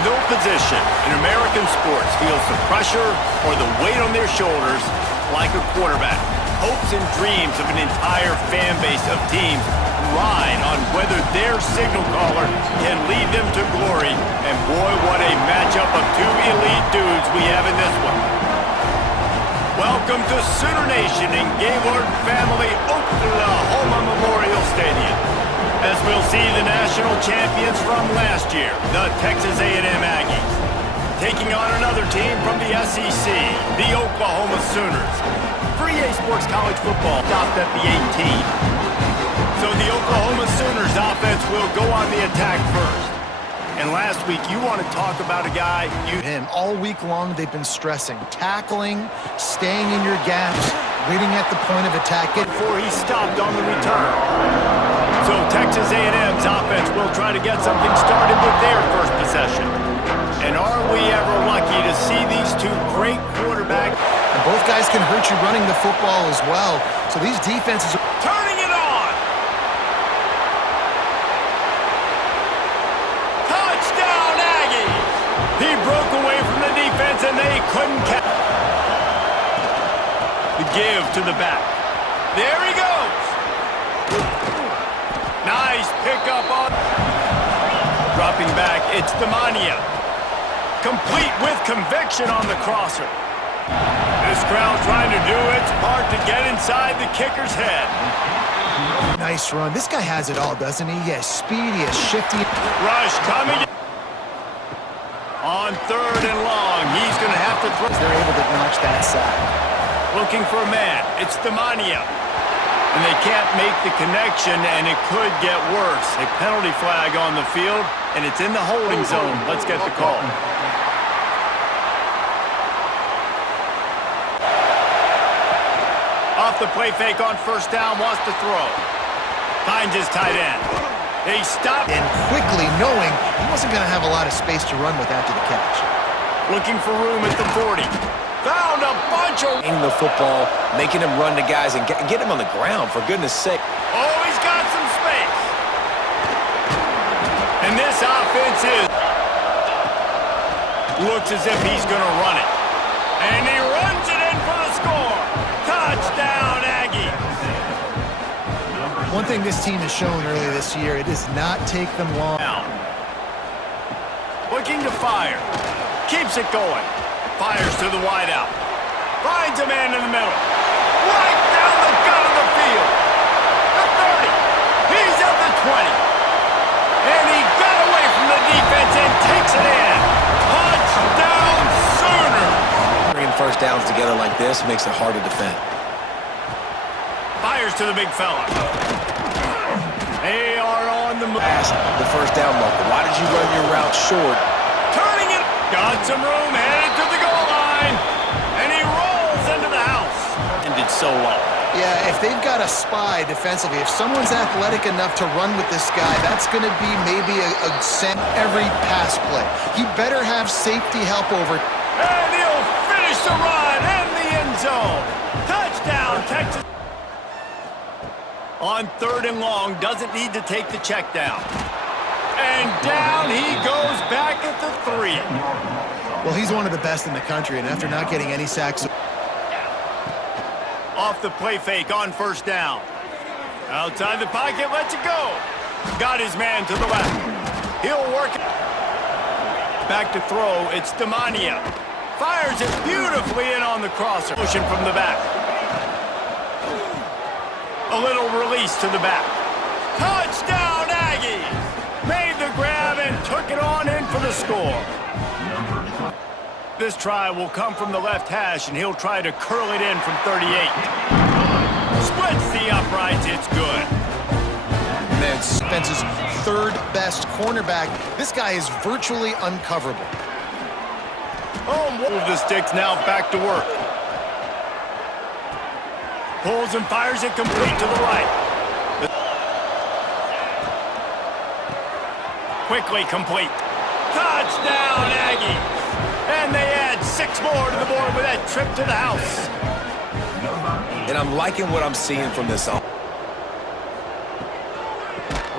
No position in American sports feels the pressure or the weight on their shoulders like a quarterback. Hopes and dreams of an entire fan base of teams ride on whether their signal caller can lead them to glory. And boy, what a matchup of two elite dudes we have in this one. Welcome to Sooner Nation in Gaylord Family Oklahoma Memorial Stadium, as we'll see the national champions from last year, the Texas A&M Aggies, taking on another team from the SEC, the Oklahoma Sooners. Free EA Sports College Football stopped at the 18. So the Oklahoma Sooners offense will go on the attack first. And last week, you want to talk about a guy him all week long. They've been stressing tackling, staying in your gaps, waiting at the point of attack before he stopped on the return. So Texas A&M's offense will try to get something started with their first possession. And are we ever lucky to see these two great quarterbacks? And both guys can hurt you running the football as well. So these defenses are turning it on. Touchdown Aggies! He broke away from the defense and they couldn't catch. The give to the back. There he goes. Nice pickup on. Dropping back, it's Deonte. Complete with conviction on the crosser. This crowd trying to do its part to get inside the kicker's head. Nice run. This guy has it all, doesn't he? Yes, speedy, is shifty. Rush coming. On third and long, he's going to have to throw. They're able to notch that sack. Looking for a man. It's Deonte. And they can't make the connection, and it could get worse. A penalty flag on the field, and it's in the holding zone. Let's get the call. Off the play fake on first down, wants to throw. Finds his tight end. They stop. And quickly knowing he wasn't going to have a lot of space to run with after the catch. Looking for room at the 40. Found a bunch of... the football, making him run to guys and get him on the ground, for goodness sake. Oh, he's got some space. And this offense looks as if he's going to run it. And he runs it in for the score. Touchdown, Aggies. One thing this team has shown earlier this year, it does not take them long. Looking to fire. Keeps it going. Fires to the wideout. Finds a man in the middle. Right down the gut of the field. The 30. He's at the 20. And he got away from the defense and takes it in. Touchdown, Sooners. Bringing first downs together like this makes it hard to defend. Fires to the big fella. They are on the move. The first down marker. Why did you run your route short? Turning it. Got some room, headed to the goal line. And he rolls into the house. And did so well. Yeah, if they've got a spy defensively, if someone's athletic enough to run with this guy, that's going to be maybe a send every pass play. He better have safety help over. And he'll finish the run in the end zone. Touchdown, Texas. On third and long, doesn't need to take the check down. And down he goes back at the 3. Well, he's one of the best in the country, and after not getting any sacks. Off the play fake on first down. Outside the pocket, lets it go. Got his man to the left. He'll work it. Back to throw, it's Deonte. Fires it beautifully in on the crosser. Pushing from the back. A little release to the back. Touchdown, Aggies! Made the grab and took it on in for the score. This try will come from the left hash, and he'll try to curl it in from 38. Splits the uprights, it's good. Man, Spence's third best cornerback. This guy is virtually uncoverable. Oh, move the sticks now back to work. Pulls and fires it complete to the right. Quickly complete. Touchdown, Aggies! And they add 6 more to the board with that trip to the house. And I'm liking what I'm seeing from this offense.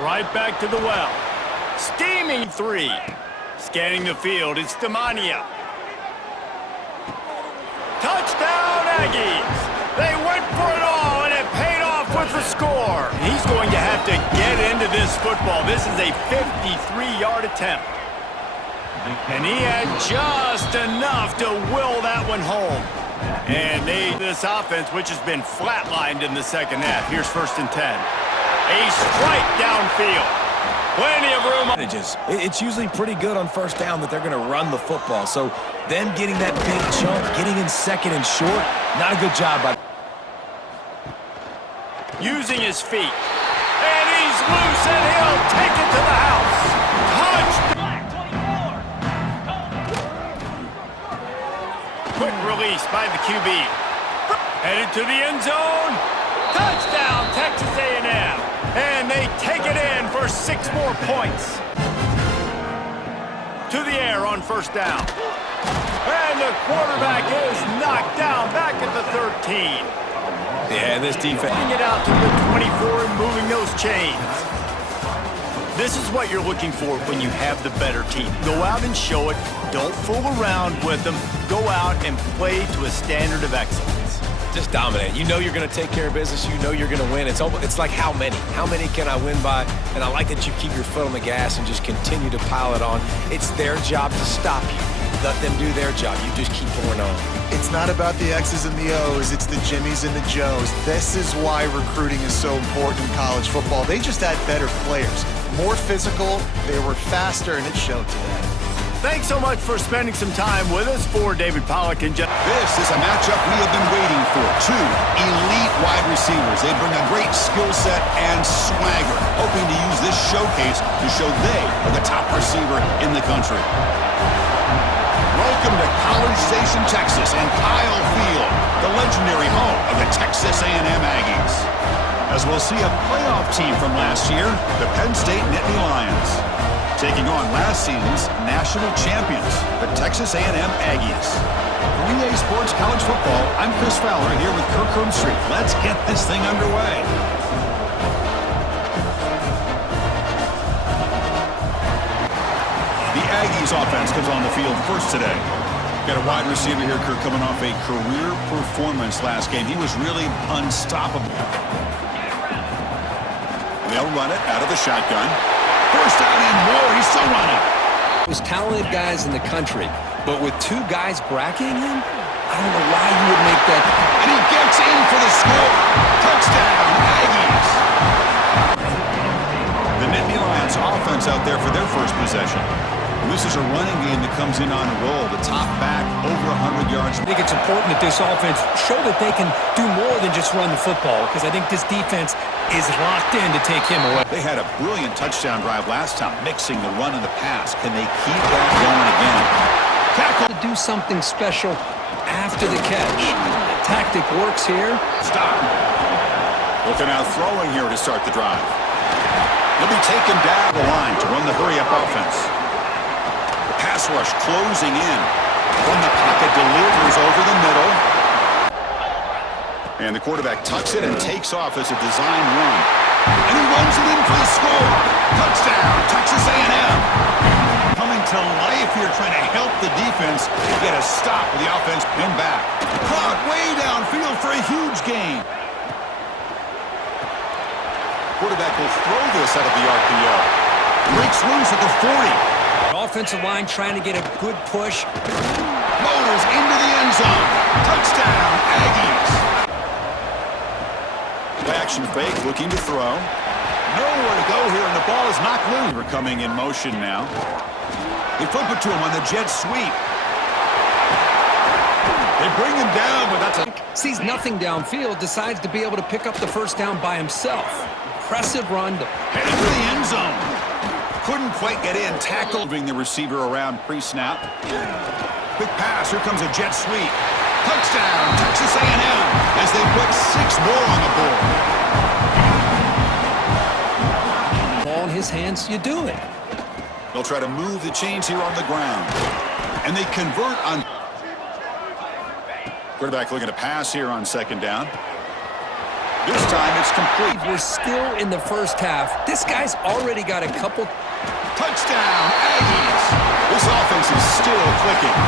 Right back to the well. Steaming 3. Scanning the field, it's Demania. Touchdown, Aggies! They went for it all, and it paid off with the score. He's going to have to get into this football. This is a 53-yard attempt. And he had just enough to will that one home. And this offense, which has been flatlined in the second half. Here's 1st and 10. A strike downfield. Plenty of room. It's usually pretty good on 1st down that they're going to run the football. So them getting that big chunk, getting in 2nd and short, not a good job by using his feet. And he's loose, and he'll take it to the house. Quick release by the QB. Headed to the end zone. Touchdown, Texas A&M. And they take it in for 6 more points. To the air on 1st down. And the quarterback is knocked down back at the 13. Yeah, this defense. Getting it out to the 24 and moving those chains. This is what you're looking for when you have the better team. Go out and show it. Don't fool around with them. Go out and play to a standard of excellence. Just dominate. You know you're going to take care of business. You know you're going to win. It's like how many? How many can I win by? And I like that you keep your foot on the gas and just continue to pile it on. It's their job to stop you. Let them do their job. You just keep pouring on. It's not about the X's and the O's. It's the Jimmies and the Joes. This is why recruiting is so important in college football. They just had better players. More physical, they were faster, and it showed today. Thanks so much for spending some time with us. For David Pollack and Jeff. This is a matchup we have been waiting for. 2 elite wide receivers. They bring a great skill set and swagger, hoping to use this showcase to show they are the top receiver in the country. Welcome to College Station, Texas, and Kyle Field, the legendary home of the Texas A&M Aggies. As we'll see a playoff team from last year, the Penn State Nittany Lions, taking on last season's national champions, the Texas A&M Aggies. For EA Sports College Football, I'm Chris Fowler here with Kirk Street. Let's get this thing underway. The Aggies offense comes on the field first today. Got a wide receiver here, Kirk, coming off a career performance last game. He was really unstoppable. They'll run it out of the shotgun. First down and more. He's still running. Most talented guys in the country, but with 2 guys bracketing him, I don't know why you would make that. And he gets in for the score. Touchdown, Aggies. The Nittany Lions offense out there for their first possession. And this is a running game that comes in on a roll. The top back over 100 yards. I think it's important that this offense show that they can do more than just run the football, because I think this defense is locked in to take him away. They had a brilliant touchdown drive last time, mixing the run and the pass. Can they keep that going again? Tackle to do something special after the catch. The tactic works here. Stop. Looking out throwing here to start the drive. He'll be taken down the line to run the hurry-up offense. The pass rush closing in. When the pocket delivers over the middle. And the quarterback tucks it and takes off as a design run. And he runs it in for the score. Touchdown, Texas A&M. Coming to life here, trying to help the defense get a stop with the offense pinned back. Caught way downfield for a huge gain. Quarterback will throw this out of the RPO. Breaks loose at the 40. Offensive line trying to get a good push. Motors into the end zone. Touchdown, Aggies. Action fake, looking to throw. Nowhere to go here, and the ball is knocked loose. We're coming in motion now. They flip it to him on the jet sweep. They bring him down, but that's a... Sees nothing downfield, decides to be able to pick up the first down by himself. Impressive run. Headed for the end zone. Couldn't quite get in. Tackle. Moving the receiver around pre-snap. Quick pass. Here comes a jet sweep. Touchdown, Texas A&M, as they put 6 more on the board. Ball in his hands, you do it. They'll try to move the chains here on the ground. And they convert on... Quarterback looking to pass here on 2nd down. This time it's complete. We're still in the first half. This guy's already got a couple... Touchdown, Aggies. This offense is still clicking.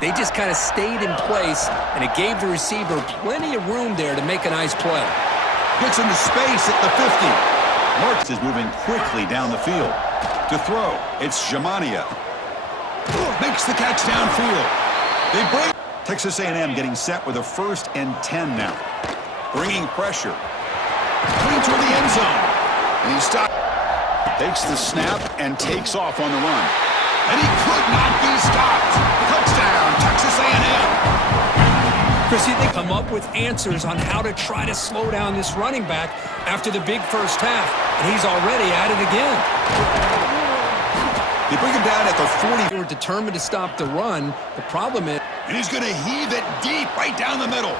They just kind of stayed in place, and it gave the receiver plenty of room there to make a nice play. Gets into space at the 50. Marks is moving quickly down the field. To throw, it's Jamania. Makes the catch downfield. They bring Texas A&M getting set with a 1st and 10 now. Bringing pressure. Coming toward the end zone. And he stops. Takes the snap and takes off on the run. And he could not be stopped. Touchdown, Texas A&M. Chrissy, they come up with answers on how to try to slow down this running back after the big first half, and he's already at it again. They bring him down at the 40. They were determined to stop the run. The problem is... And he's going to heave it deep right down the middle.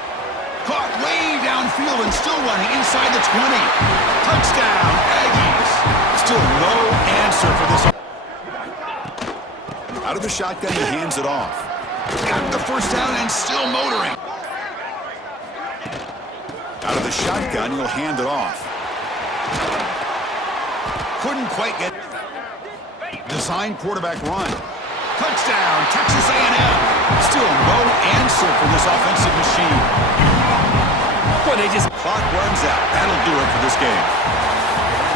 Caught way downfield and still running inside the 20. Touchdown, Aggies. Still no answer for this. Out of the shotgun, he hands it off. Got the first down and still motoring. Out of the shotgun, he'll hand it off. Couldn't quite get... Design quarterback run. Touchdown, Texas A&M. Still no answer for this offensive machine. Boy, they just... Clock runs out. That'll do it for this game.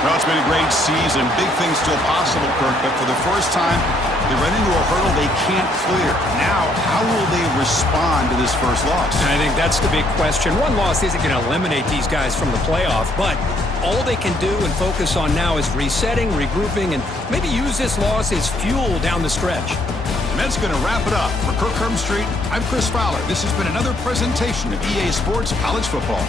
Well, it's been a great season. Big things still possible, Kirk, but for the first time, they run into a hurdle they can't clear. Now, how will they respond to this first loss? And I think that's the big question. One loss isn't going to eliminate these guys from the playoff, but all they can do and focus on now is resetting, regrouping, and maybe use this loss as fuel down the stretch. And that's going to wrap it up. For Kirk Street, I'm Chris Fowler. This has been another presentation of EA Sports College Football.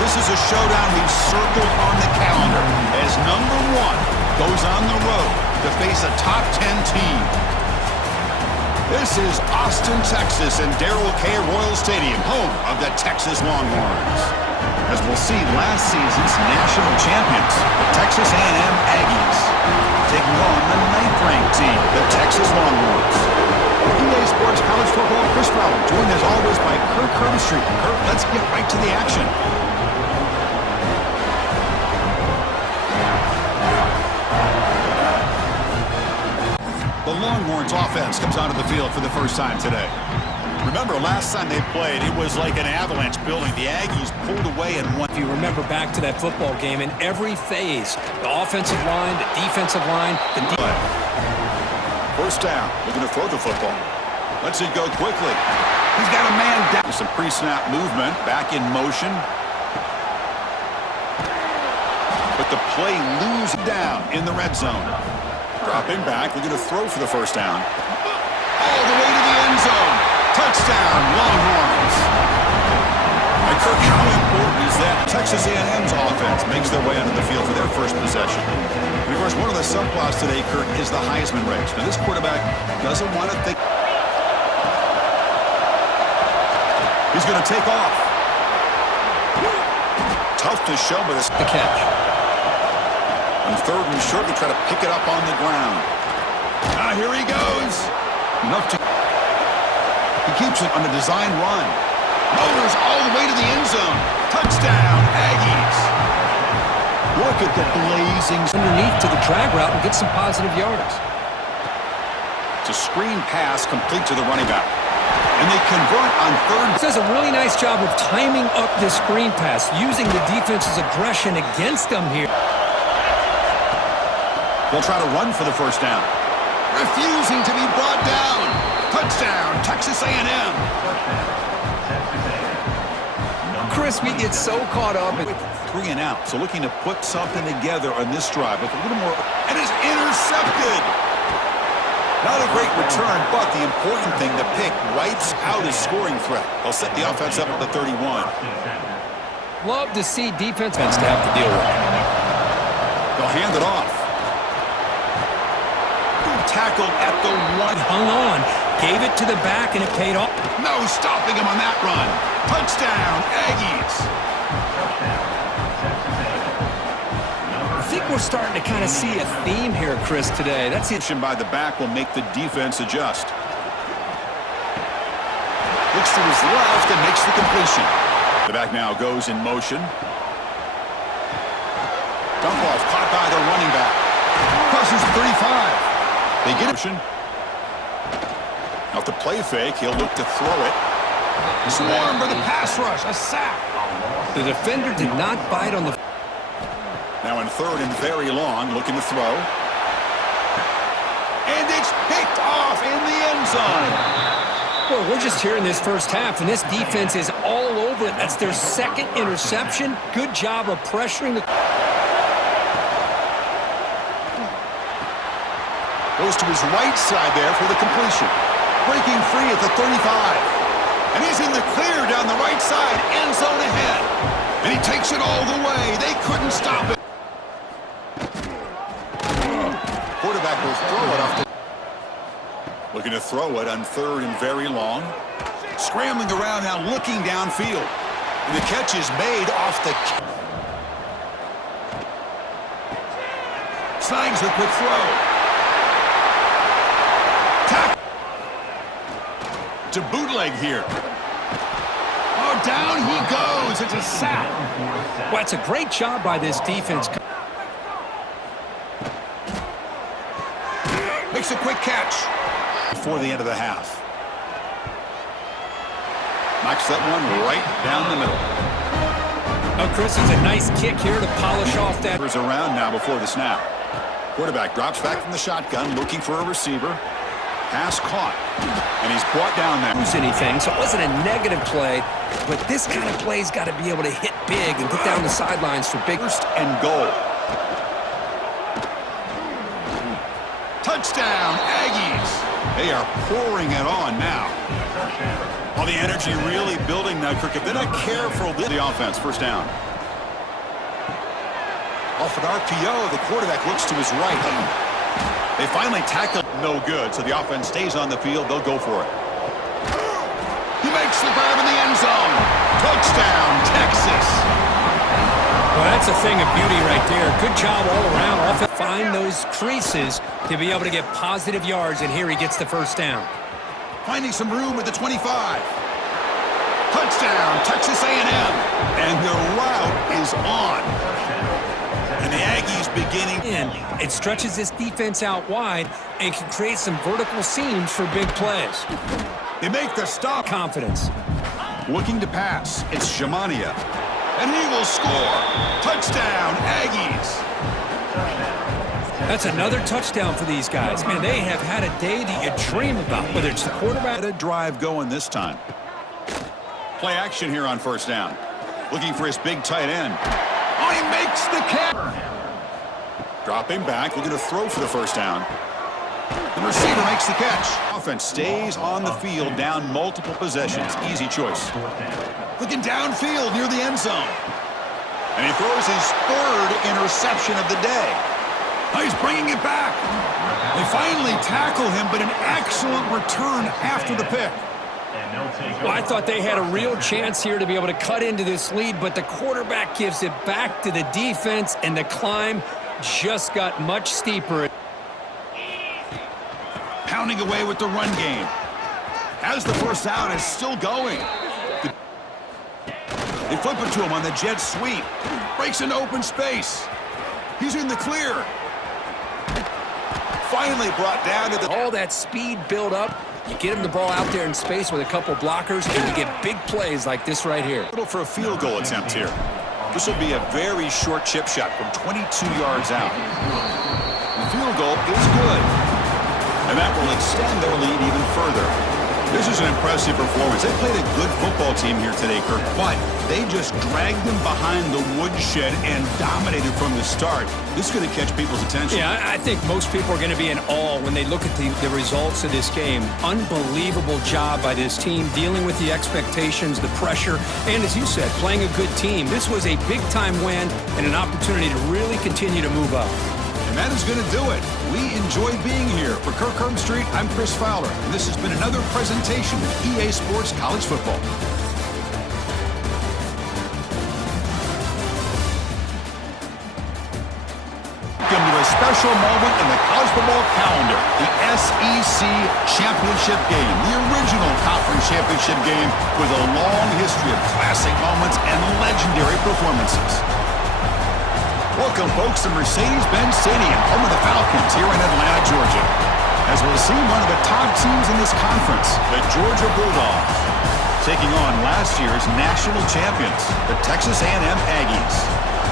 This is a showdown we've circled on the calendar as number 1 goes on the road to face a top 10 team. This is Austin, Texas, and Darrell K. Royal Stadium, home of the Texas Longhorns. As we'll see, last season's national champions, the Texas A&M Aggies, taking on the 9th-ranked team, the Texas Longhorns. For EA Sports College Football, Chris Fowler, joined as always by Kirk Street. Kirk, let's get right to the action. The Longhorns offense comes onto the field for the first time today. Remember, last time they played, it was like an avalanche building. The Aggies pulled away and won. If you remember back to that football game, in every phase, the offensive line, the defensive line, First down, looking to throw the football. Lets it go quickly. He's got a man down. Some pre-snap movement, back in motion. But the play loses down in the red zone. Dropping back, looking to throw for the first down. All the way to the end zone. Touchdown, Longhorns. And Kirk, how important is that? Texas A&M's offense makes their way onto the field for their first possession. And of course, one of the subplots today, Kirk, is the Heisman race. Now, this quarterback doesn't want to think. He's going to take off. Tough to show, but it's the catch. On 3rd and short, they try to pick it up on the ground. Here he goes. Enough to... He keeps it on the design run. Motors all the way to the end zone. Touchdown, Aggies. Look at the blazing... Underneath to the drag route and get some positive yards. It's a screen pass complete to the running back. And they convert on 3rd. This does a really nice job of timing up this screen pass, using the defense's aggression against them here. They'll try to run for the first down. Refusing to be brought down. Touchdown, Texas A&M. Chris, we get so caught up in 3 and out, so looking to put something together on this drive with a little more. And is intercepted. Not a great return, but the important thing, the pick wipes out his scoring threat. They'll set the offense up at the 31. Love to see defense to have to deal with. They'll hand it off. Tackled at the 1. Hung on, gave it to the back, and it paid off. No stopping him on that run. Touchdown, Aggies. I think we're starting to kind of see a theme here, Chris, today. That's the by the back will make the defense adjust. Looks looks to his left and makes the completion. The back now goes in motion. Dump off caught by the running back. Crosses the 35. They get motion. Off the play fake, he'll look to throw it. Swarm for the pass rush, a sack. The defender did not bite on the... Now in third and very long, looking to throw. And it's picked off in the end zone. Well, we're just here in this first half, and this defense is all over it. That's their second interception. Good job of pressuring the... Goes to his right side there for the completion. Breaking free at the 35. And he's in the clear down the right side, end zone ahead. And he takes it all the way. They couldn't stop it. Quarterback will throw it off the... Looking to throw it on third and very long. Scrambling around now, looking downfield. And the catch is made off the... Snags the quick throw. To bootleg here. Oh, down he goes. It's a sack. Well, it's a great job by this defense. Makes a quick catch before the end of the half. Knocks that one right down the middle. Oh, Chris, it's a nice kick here to polish off that. Around now before the snap. Quarterback drops back from the shotgun, looking for a receiver. Pass caught, and he's brought down there. Anything, so it wasn't a negative play, but this kind of play's got to be able to hit big and get down the sidelines for big. First and goal. Touchdown, Aggies. They are pouring it on now. All the energy really building now, Kirk. If they're not careful, the offense, first down. Off an RPO, the quarterback looks to his right. They finally tackle no good, so the offense stays on the field. They'll go for it. He makes the grab in the end zone. Touchdown, Texas. Well, that's a thing of beauty right there. Good job all around. Find those creases to be able to get positive yards, and here he gets the first down. Finding some room at the 25. Touchdown, Texas A&M. And the route is on. And the Aggies beginning. It stretches this defense out wide and can create some vertical seams for big plays. They make the stop. Confidence. Looking to pass. It's Shamania. And he will score. Touchdown, Aggies. That's another touchdown for these guys. Man, they have had a day that you dream about, whether it's the quarterback. A drive going this time. Play action here on first down. Looking for his big tight end. Oh, he makes the catch. Dropping back, looking to throw for the first down. The receiver makes the catch. Offense stays on the field, down multiple possessions. Easy choice. Looking downfield near the end zone. And he throws his third interception of the day. Oh, he's bringing it back. They finally tackle him, but an excellent return after the pick. Well, I thought they had a real chance here to be able to cut into this lead, but the quarterback gives it back to the defense, and the climb just got much steeper. Pounding away with the run game. As the first down is still going. They flip it to him on the jet sweep. Breaks into open space. He's in the clear. Finally brought down to the... All that speed build up. You get him the ball out there in space with a couple blockers, and you get big plays like this right here. For a field goal attempt here. This will be a very short chip shot from 22 yards out. The field goal is good. And that will extend their lead even further. This is an impressive performance. They played a good football team here today, Kirk, but they just dragged them behind the woodshed and dominated from the start. This is going to catch people's attention. Yeah, I think most people are going to be in awe when they look at the results of this game. Unbelievable job by this team, dealing with the expectations, the pressure, and as you said, playing a good team. This was a big-time win and an opportunity to really continue to move up. And that is going to do it. We enjoyed being here. For Kirk Herbstreit, I'm Chris Fowler, and this has been another presentation of EA Sports College Football. Welcome to a special moment in the college football calendar, the SEC Championship game, the original conference championship game with a long history of classic moments and legendary performances. Welcome, folks, to Mercedes-Benz Stadium, home of the Falcons here in Atlanta, Georgia, as we'll see one of the top teams in this conference, the Georgia Bulldogs, taking on last year's national champions, the Texas A&M Aggies.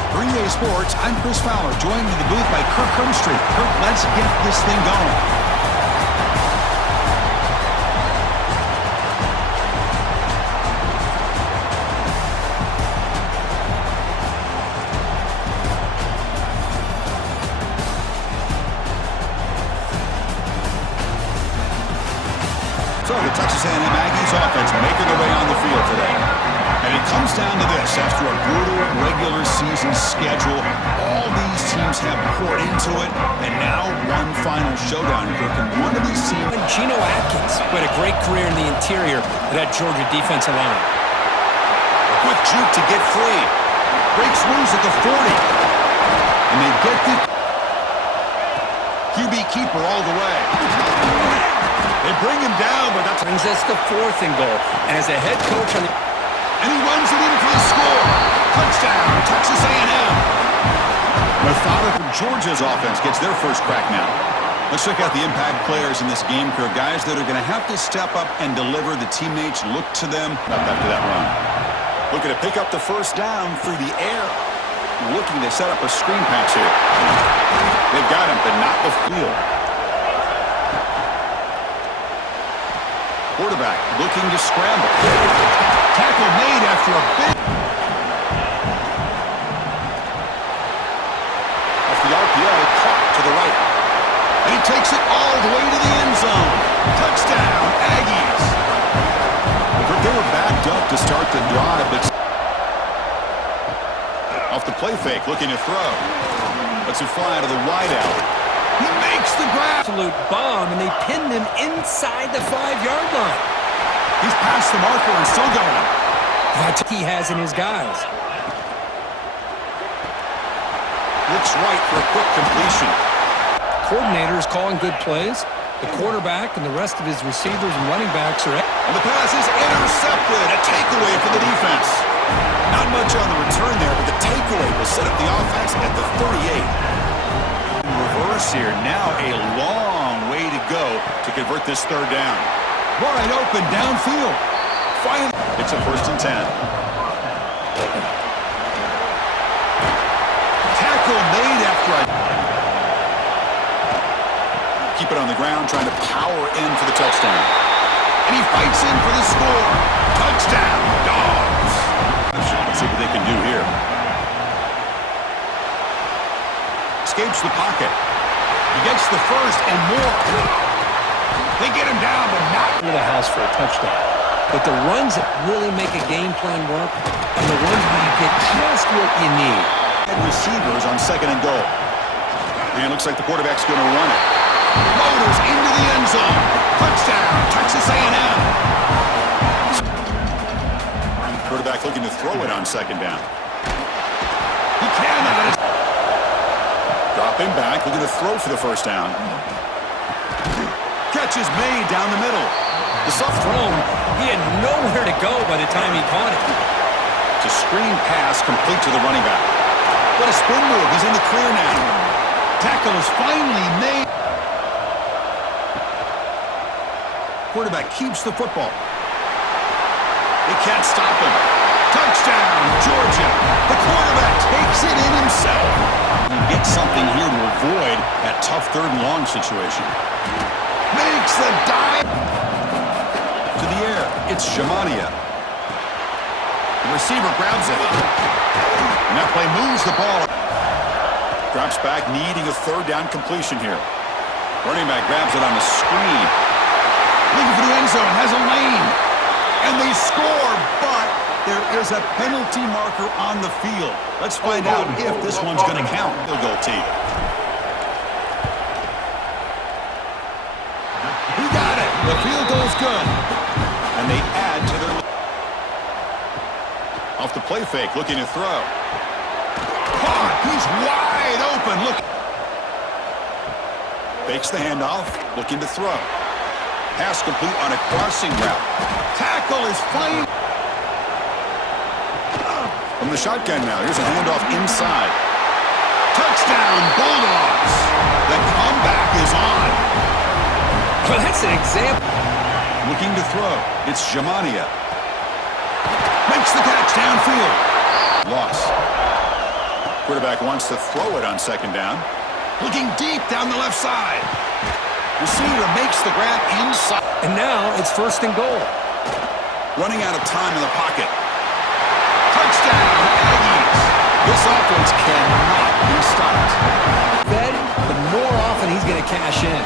For EA Sports, I'm Chris Fowler, joined in the booth by Kirk Hermstreet. Kirk, let's get this thing going. So the Texas A&M Aggies offense making their way on the field today. And it comes down to this. After a brutal regular season schedule, all these teams have poured into it, and now one final showdown, Kirk, and one of these teams. Geno Atkins, who had a great career in the interior of that Georgia defensive line. Quick juke to get free. Breaks loose at the 40. And they get the QB keeper all the way. They bring him down, but that Brings us to 4th and goal. And as a head coach on the... And he runs it in for the score. Touchdown, Texas A&M. Methodical Georgia's offense gets their first crack now. Let's check out the impact players in this game, Kirk. Guys that are going to have to step up and deliver. The teammates look to them up after that run. Looking to pick up the first down through the air. Looking to set up a screen pass here. They've got him, but not the field. Quarterback looking to scramble. Tackle made after a big... Off the RPO, caught to the right. And he takes it all the way to the end zone. Touchdown, Aggies. They were backed up to start the drive, but... Off the play fake, looking to throw. Lets it fly to the wideout. He makes the grab. Absolute bomb, and they pinned him inside the 5-yard line. He's past the marker and still going. That's what he has in his guys. Looks right for a quick completion. Coordinator is calling good plays. The quarterback and the rest of his receivers and running backs are... And the pass is intercepted. A takeaway for the defense. Not much on the return there, but the takeaway will set up the offense at the 38. Reverse here. Now a long way to go to convert this third down. Wide open downfield. Finally, it's a 1st and 10. Tackle made after a... Keep it on the ground, trying to power in for the touchdown. And he fights in for the score. Touchdown, Dogs. Let's see what they can do here. Escapes the pocket. He gets the first and more. They get him down, but not ...to the house for a touchdown. But the runs that really make a game plan work are the ones where you get just what you need. And receivers on 2nd and goal. And it looks like the quarterback's going to run it. Motors into the end zone. Touchdown, Texas A&M. Quarterback looking to throw it on 2nd down. He cannot. Dropping back, looking to throw for the first down. Catch is made down the middle. The soft thrown, he had nowhere to go by the time he caught it. It's a screen pass complete to the running back. What a spin move. He's in the clear now. Tackle is finally made. Quarterback keeps the football. They can't stop him. Touchdown, Georgia. The quarterback takes it in himself. He gets something here to avoid that tough 3rd and long situation. Makes the dive. To the air. It's Shamania. The receiver grabs it. And that play moves the ball. Drops back, needing a 3rd down completion here. Running back grabs it on the screen. Looking for the end zone, has a lane. And they score, but there is a penalty marker on the field. Let's find out if this one's going to count. Field goal team. He got it. The field goal's good. And they add to their... Off the play fake, looking to throw. Caught. He's wide open. Look. Fakes the handoff, looking to throw. Pass complete on a crossing route. Tackle is fine. From the shotgun now, here's a handoff inside. Touchdown, Bulldogs. The comeback is on. Well, that's an example. Looking to throw. It's Jamania. Makes the catch downfield. Loss. Quarterback wants to throw it on second down. Looking deep down the left side. Receiver makes the grab inside. And now it's 1st and goal. Running out of time in the pocket. Touchdown, Aggies. This offense cannot be stopped. Fed, but more often he's going to cash in.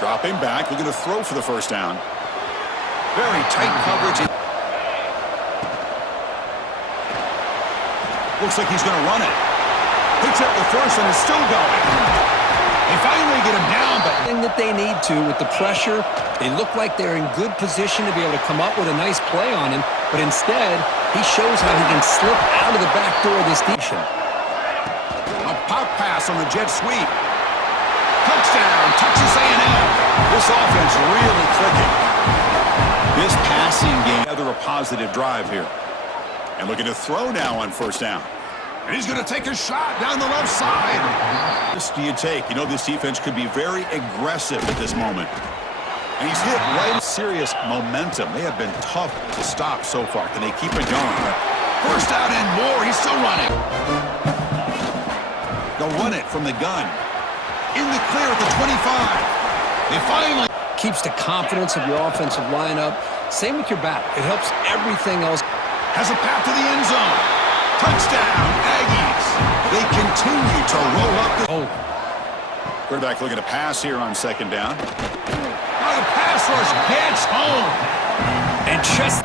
Dropping back, looking to throw for the first down. Very tight coverage. Looks like he's going to run it. Picks up the first and is still going. They finally get him down, but Thing that they need to with the pressure, they look like they're in good position to be able to come up with a nice play on him, but instead, he shows how he can slip out of the back door of this station. a pop pass on the jet sweep. Touchdown, Texas A&M. This offense really clicking. This passing game, another positive drive here. And looking to throw now on first down. And he's going to take a shot down the left side. This do you take? You know this defense could be very aggressive at this moment. And he's hit right. Serious momentum. They have been tough to stop so far. Can they keep it going? First out and more. He's still running. They'll run it from the gun. In the clear at the 25. They finally... Keeps the confidence of your offensive lineup. Same with your back. It helps everything else. Has a path to the end zone. Touchdown, Aggies. They continue to roll up the... Oh, Quarterback looking to pass here on second down. Now the pass rush gets home. and just...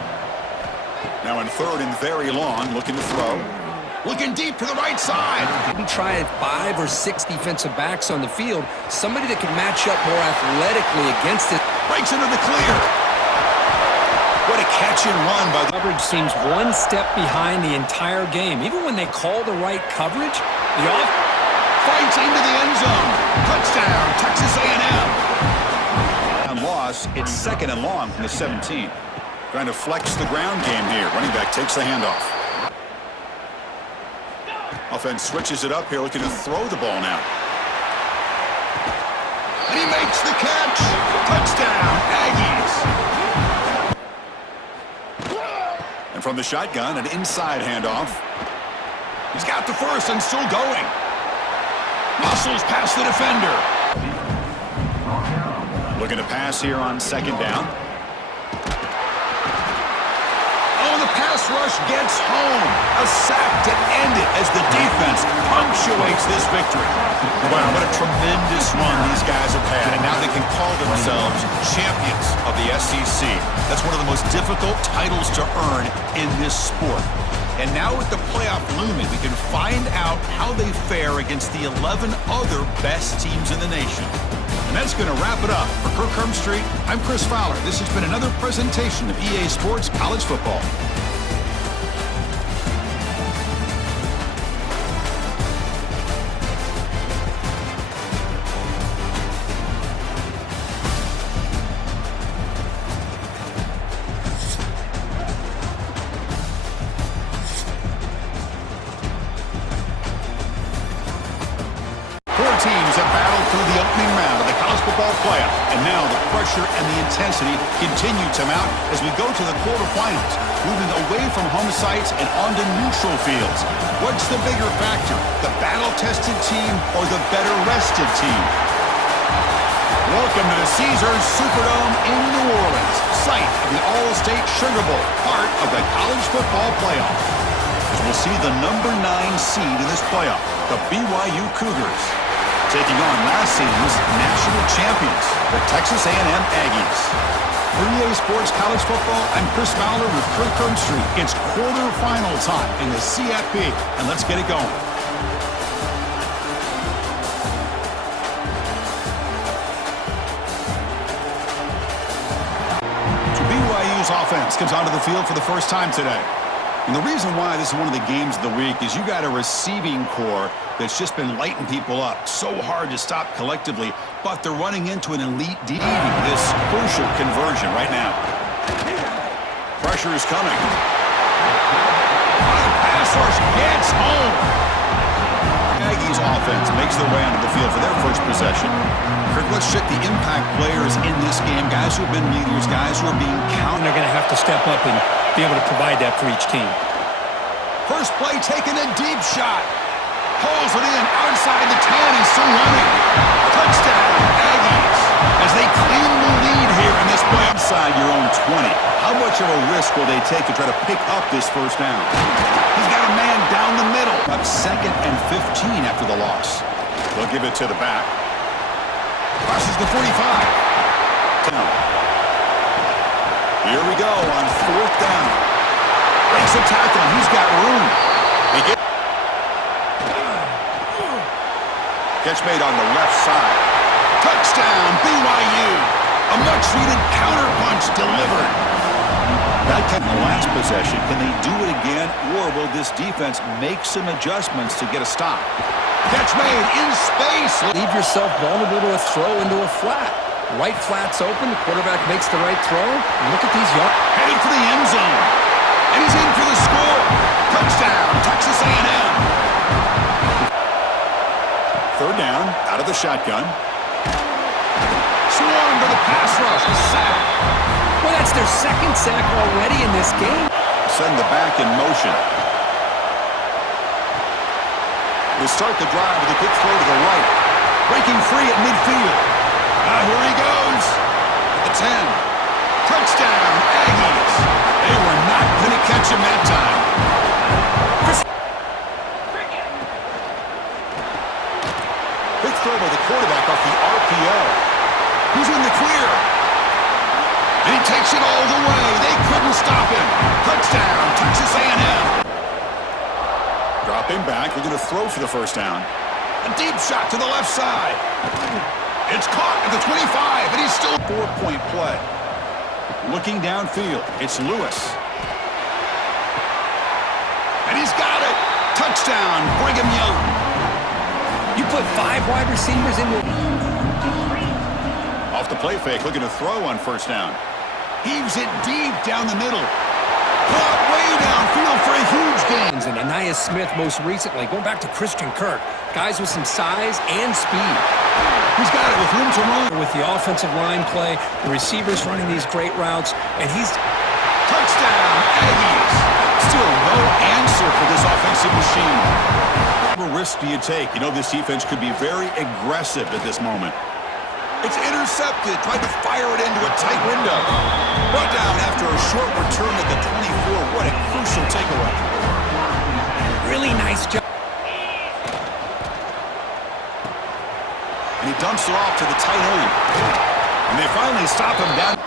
Now in third and very long, looking to throw. Looking deep to the right side. Maybe try 5 or 6 defensive backs on the field. Somebody that can match up more athletically against it. Breaks into the clear. What a catch and run by the... Coverage seems one step behind the entire game. Even when they call the right coverage, the off... Fights into the end zone. Touchdown, Texas A&M. On loss, it's second and long from the 17. Trying to flex the ground game here. Running back takes the handoff. Offense switches it up here, looking to throw the ball now. And he makes the catch. Touchdown, Aggies. And from the shotgun, an inside handoff. He's got the first and still going. Muscles past the defender. Looking to pass here on second down. Oh, the pass rush gets home. A sack to end it as the defense punctuates this victory. Wow, what a tremendous run these guys have had, and now they can call themselves champions of the SEC. That's one of the most difficult titles to earn in this sport. And now with the playoff looming, we can find out how they fare against the 11 other best teams in the nation. And that's going to wrap it up. For Kirk Hermstreet, I'm Chris Fowler. This has been another presentation of EA Sports College Football. Teams have battled through the opening round of the college football playoff, and now the pressure and the intensity continue to mount as we go to the quarterfinals, moving away from home sites and onto neutral fields. What's the bigger factor, the battle-tested team or the better-rested team? Welcome to the Caesars Superdome in New Orleans, site of the All-State Sugar Bowl, part of the college football playoff. As we'll see the number 9 seed in this playoff, the BYU Cougars, taking on last season's national champions, the Texas A&M Aggies. For EA Sports College Football, I'm Chris Fowler with Kirk Hermstreet. It's quarterfinal time in the CFP, and let's get it going. So BYU's offense comes onto the field for the first time today. And the reason why this is one of the games of the week is you got a receiving core that's just been lighting people up. So hard to stop collectively, but they're running into an elite D. This crucial conversion right now. Pressure is coming. Pass rush gets home. Aggies offense makes their way onto the field for their first possession. Kirk, let's check the impact players in this game. Guys who have been leaders, guys who are being counted. They're going to have to step up and be able to provide that for each team. First play taken, a deep shot. Pulls it in outside the 10. He's still running. Touchdown, Aggies. As they claim the lead here in this play. Inside your own 20. How much of a risk will they take to try to pick up this first down? He's got a man down the middle. Up 2nd and 15 after the loss. They'll give it to the back. Crosses the 45. Down. Here we go on 4th down. Breaks a tackle. He's got room. Catch made on the left side. Touchdown, BYU. A much-needed counter-punch delivered. That can the last possession. Can they do it again, or will this defense make some adjustments to get a stop? Catch made in space. Leave yourself vulnerable to a throw into a flat. Right flat's open. The quarterback makes the right throw. Look at these yards. Headed for the end zone. And he's in for the score. Touchdown, Texas A&M. 3rd down, out of the shotgun. Swarmed by the pass rush. A sack. Well, that's their 2nd sack already in this game. Send the back in motion. They start the drive with a quick throw to the right. Breaking free at midfield. Here he goes. At the 10. Touchdown, Aggies. They were not going to catch him that time. Quick throw by the quarterback off the RPO. Who's in the clear? And he takes it all the way. They couldn't stop him. Touchdown, Texas A&M. Dropping back. They're going to throw for the first down. A deep shot to the left side. It's caught at the 25, and he's still 4-point play. Looking downfield, it's Lewis. And he's got it. Touchdown, Brigham Young. You put 5 wide receivers into... Off the play fake, looking to throw on first down. Heaves it deep down the middle. Caught way downfield for a huge gain. And Anaya Smith most recently, going back to Christian Kirk. Guys with some size and speed. He's got it with room to run. With the offensive line play, the receivers running these great routes, and he's... Touchdown, Aggies. Still no answer for this offensive machine. What risk do you take? You know this defense could be very aggressive at this moment. It's intercepted. Tried to fire it into a tight window. Brought down after a short return at the 24. What a crucial takeaway. Really nice job. And he dumps it off to the tight end. And they finally stop him down.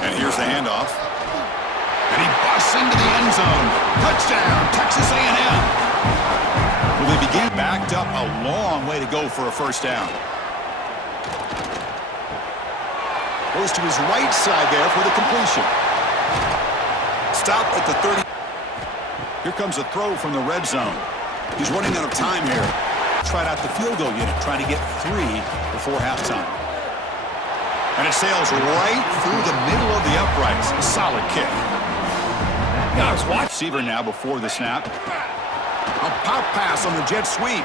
And here's the handoff. And he busts into the end zone. Touchdown, Texas A&M. Well, they begin backed up a long way to go for a first down. Goes to his right side there for the completion. Stop at the 30. Here comes a throw from the red zone. He's running out of time here. Tried out the field goal unit, trying to get 3 before halftime. And it sails right through the middle of the uprights. A solid kick. Guys, watch. Receiver now before the snap. A pop pass on the jet sweep.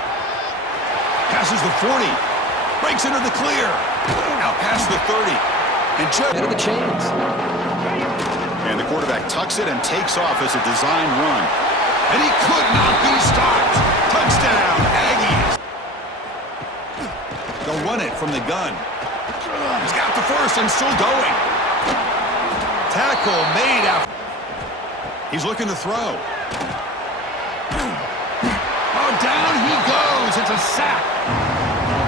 Passes the 40. Breaks into the clear. Out past the 30. And Head of the chains. And the quarterback tucks it and takes off as a design run. And he could not be stopped. Touchdown, Aggies. They'll run it from the gun. He's got the first and still going. Tackle made out. He's looking to throw. Oh, down he goes. It's a sack.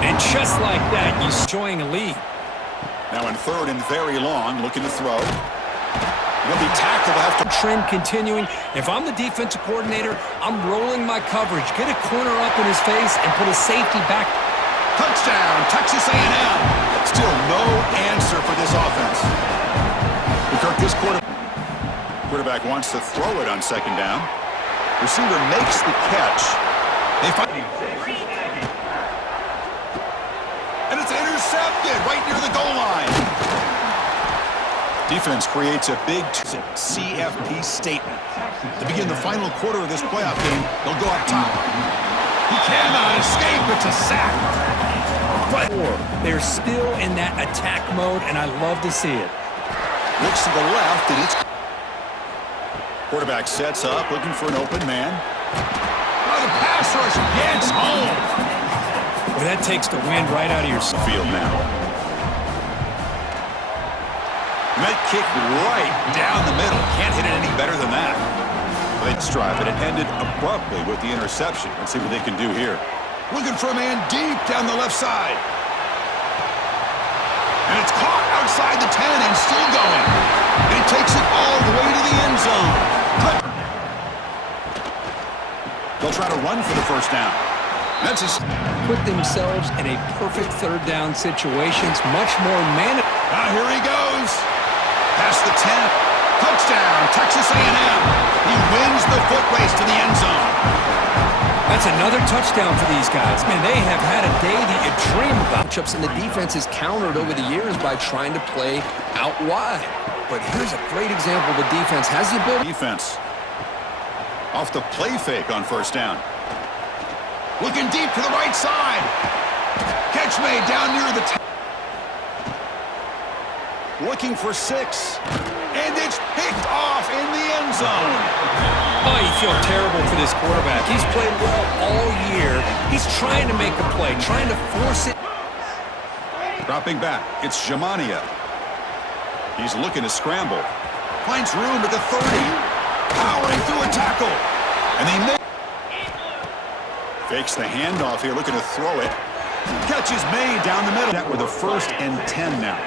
And just like that, you're enjoying a lead. Now in 3rd and very long, looking to throw. He'll be tackled after. Trend continuing. If I'm the defensive coordinator, I'm rolling my coverage. Get a corner up in his face and put a safety back. Touchdown, Texas A&M. Still no answer for this offense. Kirk, this quarter. Quarterback wants to throw it on second down. Receiver makes the catch. They find and it's intercepted right near the goal line. Defense creates a big CFP statement. To begin the final quarter of this playoff game, they'll go up top. He cannot escape. It's a sack. But they're still in that attack mode, and I love to see it. Looks to the left, and it's... Quarterback sets up, looking for an open man. Oh, the pass rush gets home. Well, that takes the wind right out of your Field now. Met kick right down the middle. Can't hit it any better than that. Let's drive, but it ended abruptly with the interception. Let's see what they can do here. Looking for a man deep down the left side. And it's caught outside the 10 and still going. And he takes it all the way to the end zone. They'll try to run for the first down. That's just put themselves in a perfect third down situations, much more man. Here he goes. Past the 10. Touchdown, Texas A&M. He wins the foot race to the end zone. That's another touchdown for these guys. Man, they have had a day that you dream about. Matchups, and the defense is countered over the years by trying to play out wide. But here's a great example. The defense has the ability. Defense. Off the play fake on first down. Looking deep to the right side. Catch made down near the 10. Looking for 6. And it's picked off in the end zone. Oh, you feel terrible for this quarterback. He's played well all year. He's trying to make a play, trying to force it. Dropping back, it's Jamania. He's looking to scramble. Finds room at the 30. Powering through a tackle. And they fakes the handoff here, looking to throw it. Catch is made down the middle. That were the 1st and 10 now.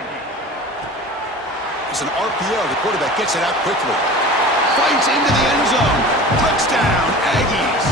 It's an RPO. The quarterback gets it out quickly. Fights into the end zone. Touchdown, Aggies.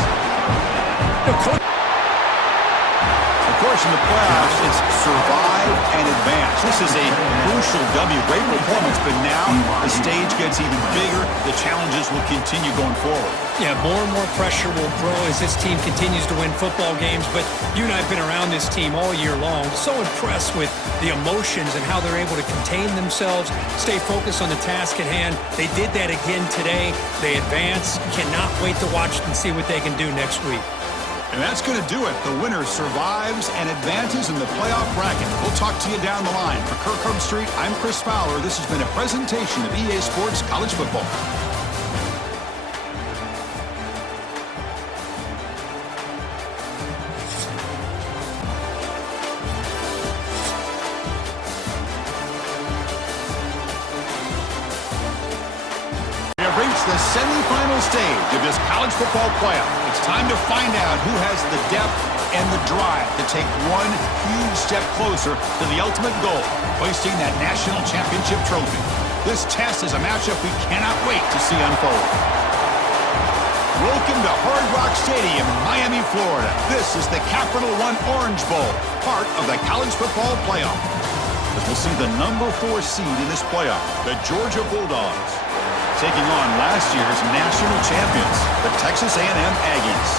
Of course, in the playoffs, it's survive and advance. This is a crucial W. Great performance, but now the stage gets even bigger. The challenges will continue going forward. Yeah, more and more pressure will grow as this team continues to win football games, but you and I have been around this team all year long. So impressed with the emotions and how they're able to contain themselves, stay focused on the task at hand. They did that again today. They advance. Cannot wait to watch and see what they can do next week. And that's going to do it. The winner survives and advances in the playoff bracket. We'll talk to you down the line. For Kirk Herbstreit, I'm Chris Fowler. This has been a presentation of EA Sports College Football. The semifinal stage of this college football playoff. It's time to find out who has the depth and the drive to take one huge step closer to the ultimate goal, hoisting that national championship trophy. This test is a matchup we cannot wait to see unfold. Welcome to Hard Rock Stadium in Miami, Florida. This is the Capital One Orange Bowl, part of the college football playoff. As we'll see the number 4 seed in this playoff, the Georgia Bulldogs, taking on last year's national champions, the Texas A&M Aggies.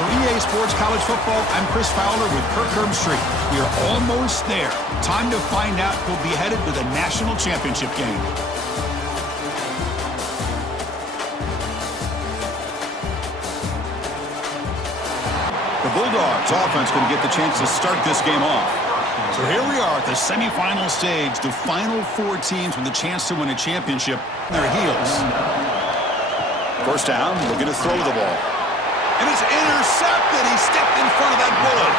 For EA Sports College Football, I'm Chris Fowler with Kirk Herbstreit. We are almost there. Time to find out who'll be headed to the national championship game. The Bulldogs offense going to get the chance to start this game off. So here we are at the semifinal stage, the final 4 teams with a chance to win a championship on their heels. First down, looking to throw the ball. And it's intercepted. He stepped in front of that bullet.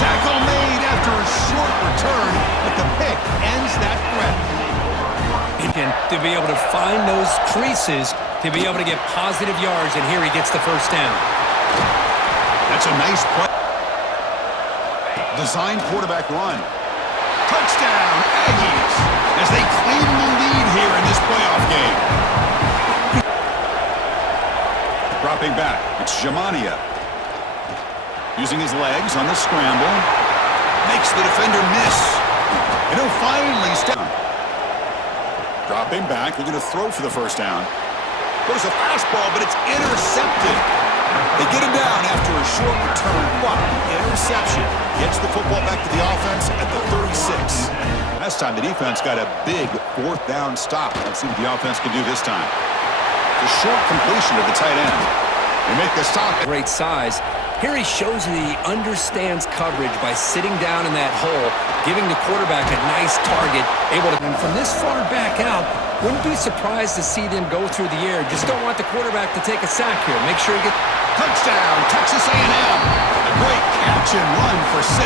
Tackle made after a short return, but the pick ends that threat. To be able to find those creases, to be able to get positive yards, and here he gets the first down. That's a nice play. Designed quarterback run. Touchdown, Aggies, as they claim the lead here in this playoff game. Dropping back, it's Jamania. Using his legs on the scramble. Makes the defender miss. And he'll finally step. Dropping back, looking to throw for the first down. Goes a fastball, but it's intercepted. They get him down after a short return, but the interception gets the football back to the offense at the 36. Last time the defense got a big fourth down stop. Let's see what the offense can do this time. The short completion to the tight end. They make the stop. Great size. Here he shows that he understands coverage by sitting down in that hole, giving the quarterback a nice target, able to, and from this far back out, wouldn't be surprised to see them go through the air. Just don't want the quarterback to take a sack here. Make sure you get... Touchdown, Texas A&M. A great catch and run for 6.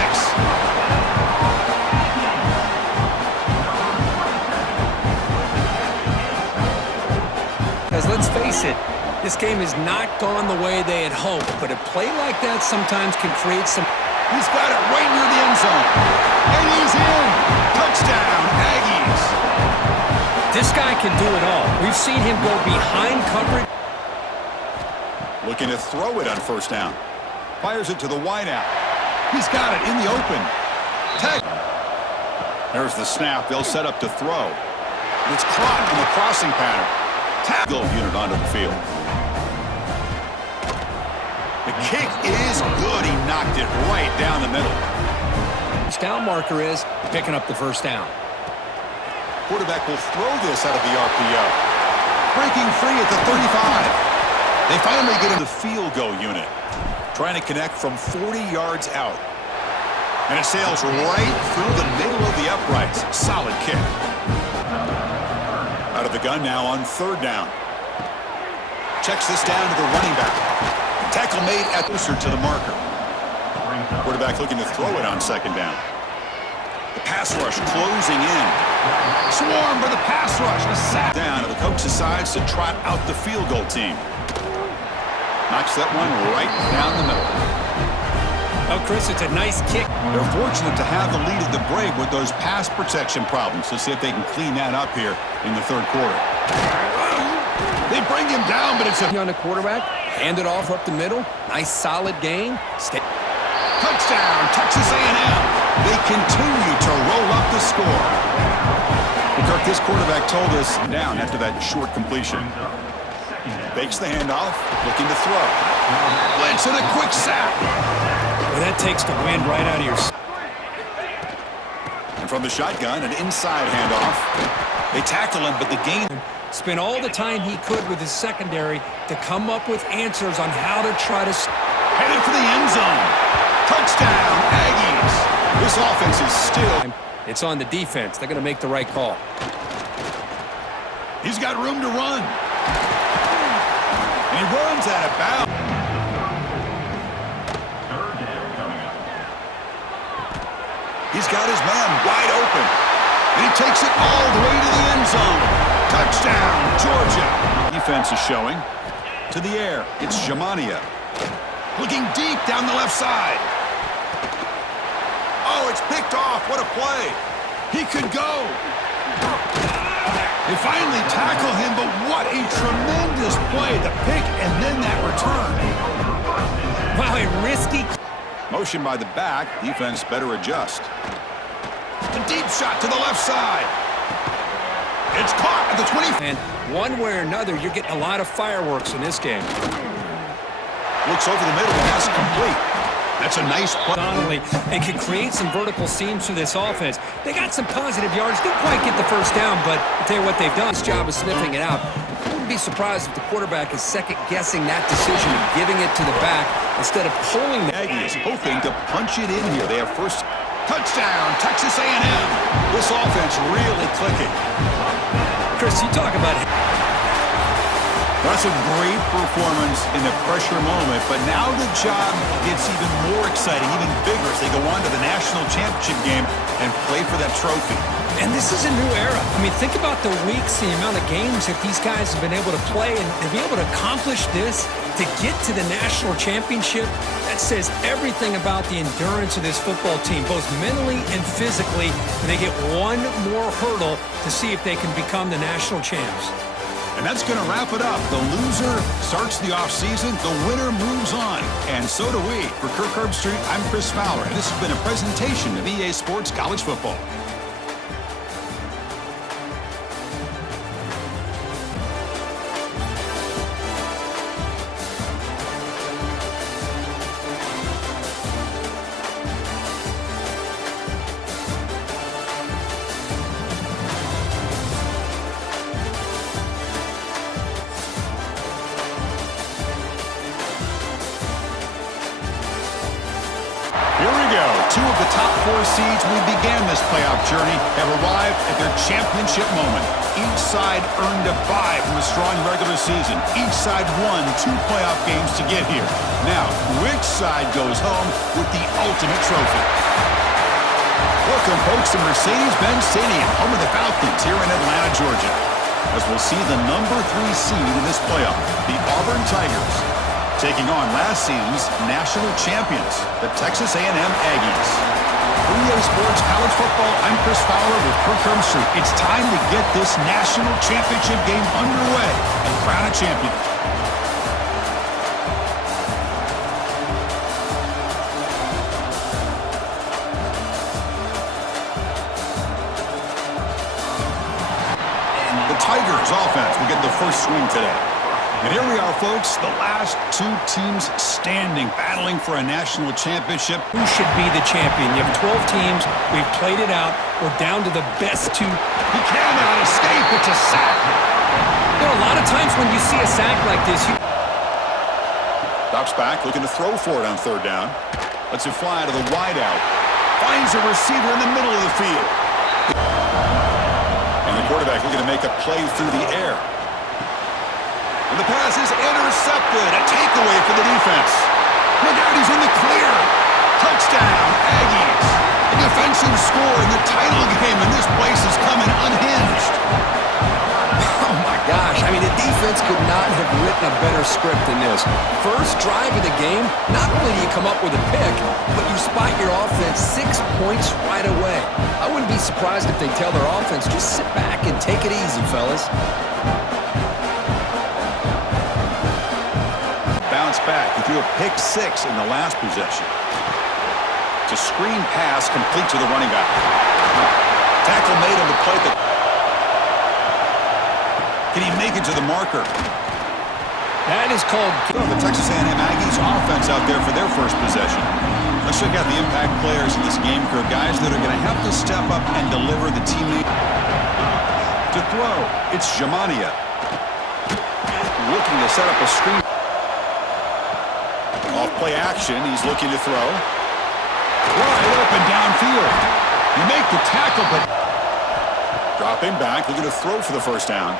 Because let's face it, this game has not gone the way they had hoped, but a play like that sometimes can create some... He's got it right near the end zone. And he's in. Touchdown, Aggies. This guy can do it all. We've seen him go behind coverage. Looking to throw it on first down. Fires it to the wideout. He's got it in the open. There's the snap. They'll set up to throw. It's caught in the crossing pattern. Tackle unit onto the field. The kick is good. He knocked it right down the middle. His down marker is picking up the first down. Quarterback will throw this out of the RPO. Breaking free at the 35. They finally get in the field goal unit. Trying to connect from 40 yards out. And it sails right through the middle of the uprights. Solid kick. Out of the gun now on third down. Checks this down to the running back. Tackle made at closer to the marker. Quarterback looking to throw it on second down. The pass rush closing in. Swarm for the pass rush. A sack down, and the coach decides to trot out the field goal team. Knocks that one right down the middle. Oh, Chris, it's a nice kick. They're fortunate to have the lead at the break with those pass protection problems. Let's see if they can clean that up here in the third quarter. They bring him down, but it's a... On the quarterback, hand it off up the middle. Nice, solid gain. Touchdown, Texas A&M. They continue to roll up the score. Kirk, this quarterback told us down after that short completion. Fakes the handoff, looking to throw. Blitz and a quick sack. Well, that takes the wind right out of your... And from the shotgun, an inside handoff. They tackle him, but the gain... Spent all the time he could with his secondary to come up with answers on how to try to... Headed for the end zone. Touchdown, Aggies. This offense is still... It's on the defense. They're going to make the right call. He's got room to run. And he runs out of bounds. He's got his man wide open. And he takes it all the way to the end zone. Touchdown, Georgia. Defense is showing. To the air, it's Jamania. Looking deep down the left side. Oh, it's picked off. What a play. He could go. They finally tackle him, but what a tremendous play. The pick and then that return. Wow, a risky... Motion by the back. Defense better adjust. A deep shot to the left side. It's caught at the 20. And one way or another, you're getting a lot of fireworks in this game. Looks over the middle and that's complete. That's a nice play. Donnelly, and can create some vertical seams for this offense. They got some positive yards. Didn't quite get the first down, but I'll tell you what they've done. This job of sniffing it out. I wouldn't be surprised if the quarterback is second-guessing that decision of giving it to the back instead of pulling the... Aggie is hoping to punch it in here. They have first touchdown, Texas A&M. This offense really clicking. Chris, you talk about... That's a great performance in the pressure moment, but now the job gets even more exciting, even bigger as they go on to the national championship game and play for that trophy. And this is a new era. I mean, think about the weeks, the amount of games that these guys have been able to play, and to be able to accomplish this, to get to the national championship, that says everything about the endurance of this football team, both mentally and physically, and they get one more hurdle to see if they can become the national champs. And that's going to wrap it up. The loser starts the offseason. The winner moves on. And so do we. For Kirk Herbstreit, I'm Chris Fowler. And this has been a presentation of EA Sports College Football. top 4 seeds we began this playoff journey have arrived at their championship moment. Each side earned a bye from a strong regular season. Each side won 2 playoff games to get here. Now, which side goes home with the ultimate trophy? Welcome, folks, to Mercedes-Benz Stadium, home of the Falcons here in Atlanta, Georgia, as we'll see the number 3 seed in this playoff, the Auburn Tigers, taking on last season's national champions, the Texas A&M Aggies. For EA Sports College Football, I'm Chris Fowler with Kirk Herbstreit. It's time to get this national championship game underway and crown a champion. The Tigers offense will get the first swing today. And here we are, folks, the last 2 teams standing, battling for a national championship. Who should be the champion? You have 12 teams. We've played it out. We're down to the best 2. He cannot escape. It's a sack. You know, a lot of times when you see a sack like this, you... Drops back, looking to throw for it on 3rd down. Lets it fly to the wideout. Finds a receiver in the middle of the field. And the quarterback looking to make a play through the air. And the pass is intercepted. A takeaway for the defense. Look out, he's in the clear. Touchdown, Aggies. A defensive score in the title game, and this place is coming unhinged. Oh, my gosh. I mean, the defense could not have written a better script than this. First drive of the game, not only do you come up with a pick, but you spot your offense 6 points right away. I wouldn't be surprised if they tell their offense, just sit back and take it easy, fellas. Bounce back. He threw a pick 6 in the last possession. It's a screen pass complete to the running back. Tackle made on the play. Can he make it to the marker? That is called... The Texas A&M Aggies offense out there for their first possession. Let's check out the impact players in this game crew. Guys that are going to have to step up and deliver the teammate. To throw, it's Jamania. Looking to set up a screen. Off play action, he's looking to throw. Wide open downfield. You make the tackle, but... Dropping back, looking to throw for the first down.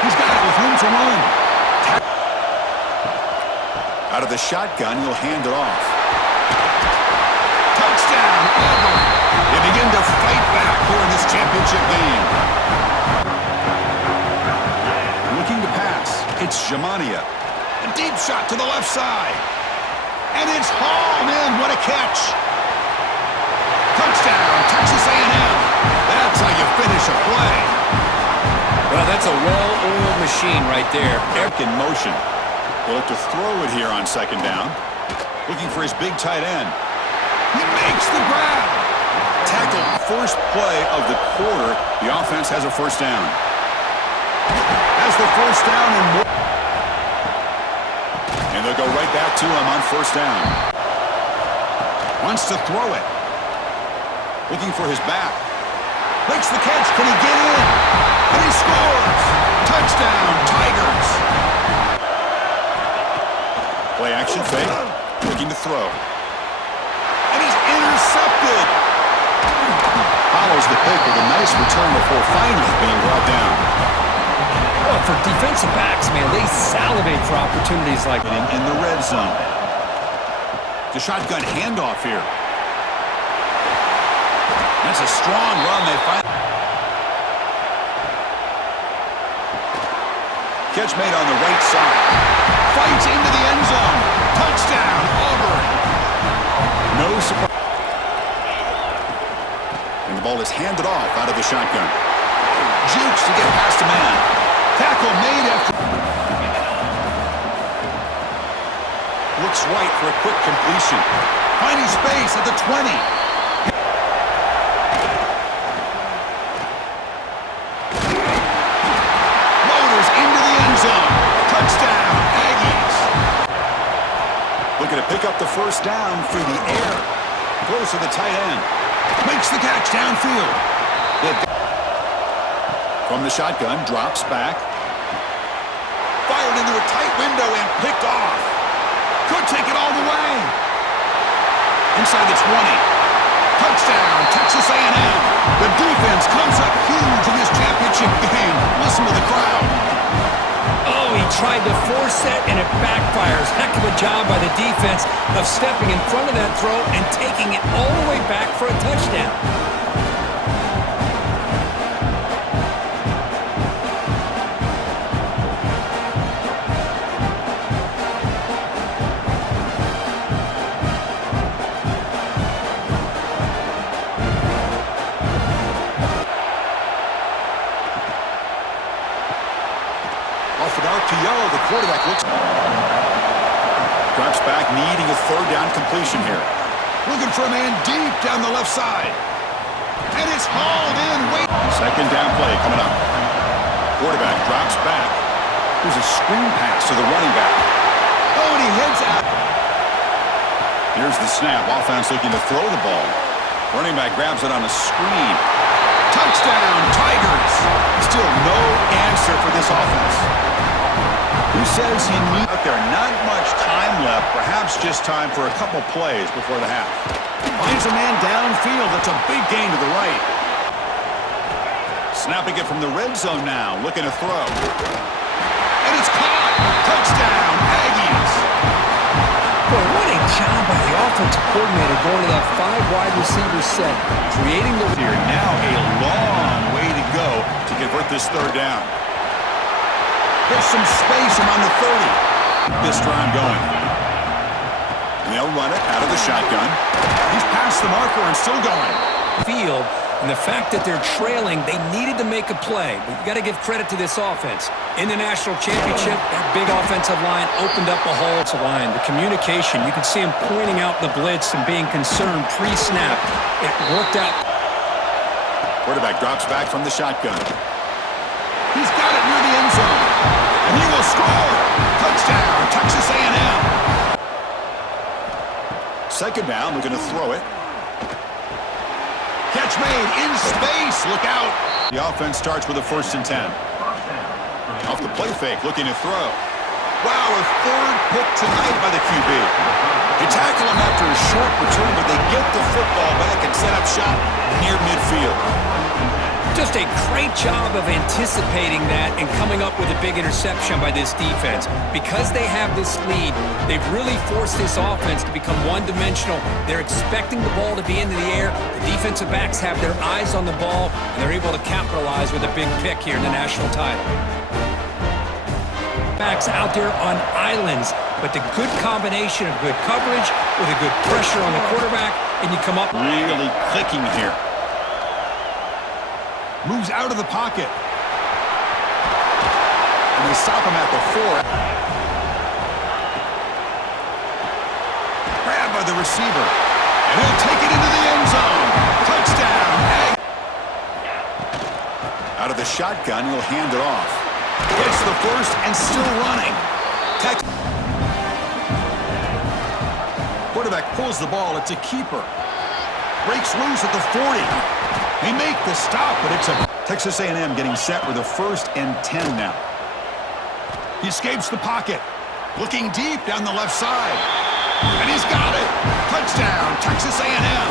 He's got it with room to run. Out of the shotgun, he'll hand it off. Touchdown, Auburn. They begin to fight back here in this championship game. Looking to pass, it's Jamania. A deep shot to the left side. And it's hauled in. What a catch. Touchdown, Texas A&M. That's how you finish a play. Well, that's a well-oiled machine right there. Eric in motion. He'll look to throw it here on 2nd down. Looking for his big tight end. He makes the grab. Tackle, first play of the quarter. The offense has a first down. Has the first down and more. And they'll go right back to him on 1st down. Wants to throw it. Looking for his back. Makes the catch. Can he get in? And he scores. Touchdown, Tigers. Play action fake. Looking to throw. And he's intercepted. Follows the pick with a nice return before finally being brought down. Oh, for defensive backs, man, they salivate for opportunities like that. In the red zone. The shotgun handoff here. That's a strong run. They find. Catch made on the right side. Fights into the end zone. Touchdown, Auburn. No surprise. And the ball is handed off out of the shotgun. Jukes to get past a man. Tackle made after. Looks right for a quick completion. Finding space at the 20. Motors into the end zone. Touchdown, Aggies. Looking to pick up the first down through the air. Close to the tight end. Makes the catch downfield. From the shotgun, drops back. Fired into a tight window and picked off. Could take it all the way. inside the 20. Touchdown, Texas A&M. The defense comes up huge in this championship game. Listen to the crowd. Oh, he tried to force it, and it backfires. Heck of a job by the defense of stepping in front of that throw and taking it all the way back for a touchdown. Off an RPO, the quarterback looks... Drops back, needing a third down completion here. Looking for a man deep down the left side. And it's hauled in. Wait. Second down play coming up. Quarterback drops back. There's a screen pass to the running back. Oh, and he heads out. Here's the snap. Offense looking to throw the ball. Running back grabs it on a screen. Touchdown, Tigers. Still no answer for this offense. Who says he needs out there? Not much time left. Perhaps just time for a couple plays before the half. Finds a man downfield. That's a big gain to the right. Snapping it from the red zone now. Looking to throw. And it's caught. Touchdown, Aggies. Boy, what a job by the offensive coordinator going to that 5 wide receiver set, creating the... Here now a long way to go to convert this third down. There's some space around the 30. This drive going. And they'll run it out of the shotgun. He's past the marker and still going. Field, and the fact that they're trailing, they needed to make a play. But you got to give credit to this offense. In the national championship, that big offensive line opened up a hole to line. The communication, you can see him pointing out the blitz and being concerned pre-snap. It worked out. Quarterback drops back from the shotgun. He's got it near the end zone. And he will score. Touchdown, Texas A&M. Second down, looking to throw it. Catch made in space. Look out. The offense starts with a 1st and 10. Off the play fake, looking to throw. Wow, a third pick tonight by the QB. They tackle him after a short return, but they get the football back and set up shop near midfield. Just a great job of anticipating that and coming up with a big interception by this defense. Because they have this lead, they've really forced this offense to become one-dimensional. They're expecting the ball to be into the air. The defensive backs have their eyes on the ball, and they're able to capitalize with a big pick here in the national title. Backs out there on islands, but the good combination of good coverage with a good pressure on the quarterback, and you come up... Really clicking here. Moves out of the pocket. And they stop him at the 4. Grabbed by the receiver. And he'll take it into the end zone. Touchdown. Out of the shotgun, he'll hand it off. Gets the first and still running. Quarterback pulls the ball. It's a keeper. Breaks loose at the 40. They make the stop, but it's a... Texas A&M getting set with a 1st and 10 now. He escapes the pocket. Looking deep down the left side. And he's got it. Touchdown, Texas A&M.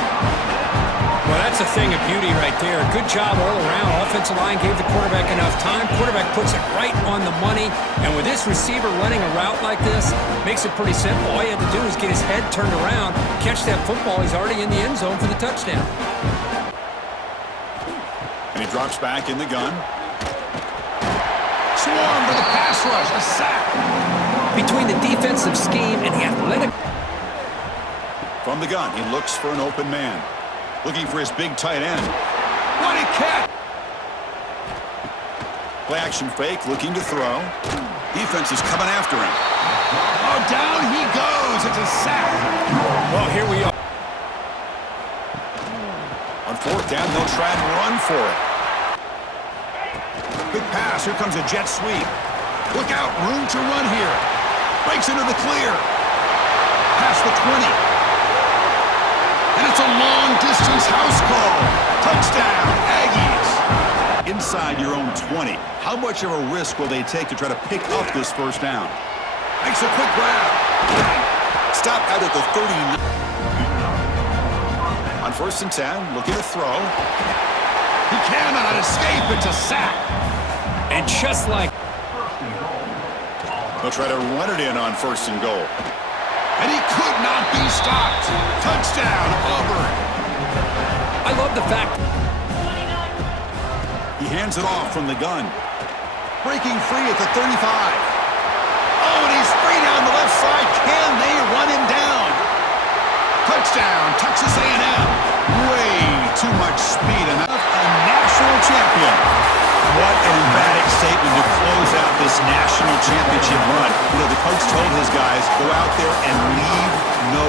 Well, that's a thing of beauty right there. Good job all around. Offensive line gave the quarterback enough time. Quarterback puts it right on the money. And with this receiver running a route like this, makes it pretty simple. All you have to do is get his head turned around, catch that football. He's already in the end zone for the touchdown. And he drops back in the gun. Swarm for the pass rush. A sack. Between the defensive scheme and the athletic... From the gun, he looks for an open man. Looking for his big tight end. What a catch! Play action fake, looking to throw. Defense is coming after him. Oh, down he goes. It's a sack. Well, here we are. On 4th down, they'll try and run for it. Quick pass. Here comes a jet sweep. Look out. Room to run here. Breaks into the clear. Past the 20. And it's a long-distance house call. Touchdown, Aggies. Inside your own 20. How much of a risk will they take to try to pick up this 1st down? Makes a quick grab. Stop out at the 30. on 1st and 10, looking to throw. He cannot escape. It's a sack. And just like... They'll try to run it in on 1st and goal. And he could not be stopped. Touchdown, Auburn. I love the fact... He hands it off from the gun. Breaking free at the 35. Oh, and he's free down the left side. Can they run him down? Touchdown, Texas A&M. Way too much speed. Enough. A national champion. What an emphatic statement to close out this national championship run. You know, the coach told his guys, go out there and leave no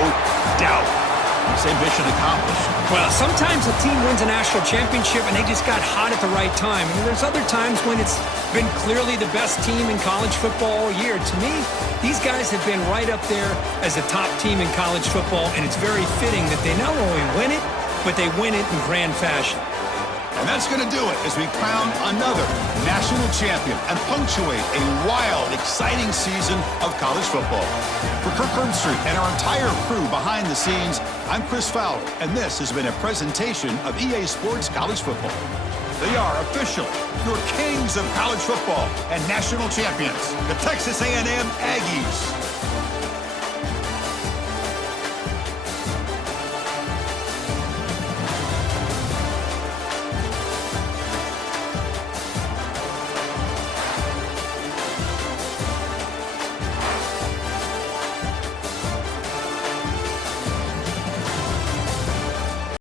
doubt. Say mission accomplished. Well, sometimes a team wins a national championship and they just got hot at the right time. And there's other times when it's been clearly the best team in college football all year. To me, these guys have been right up there as a top team in college football, and it's very fitting that they not only win it, but they win it in grand fashion. And that's going to do it as we crown another national champion and punctuate a wild, exciting season of college football. For Kirk Herbstreit and our entire crew behind the scenes, I'm Chris Fowler, and this has been a presentation of EA Sports College Football. They are officially your kings of college football and national champions, the Texas A&M Aggies.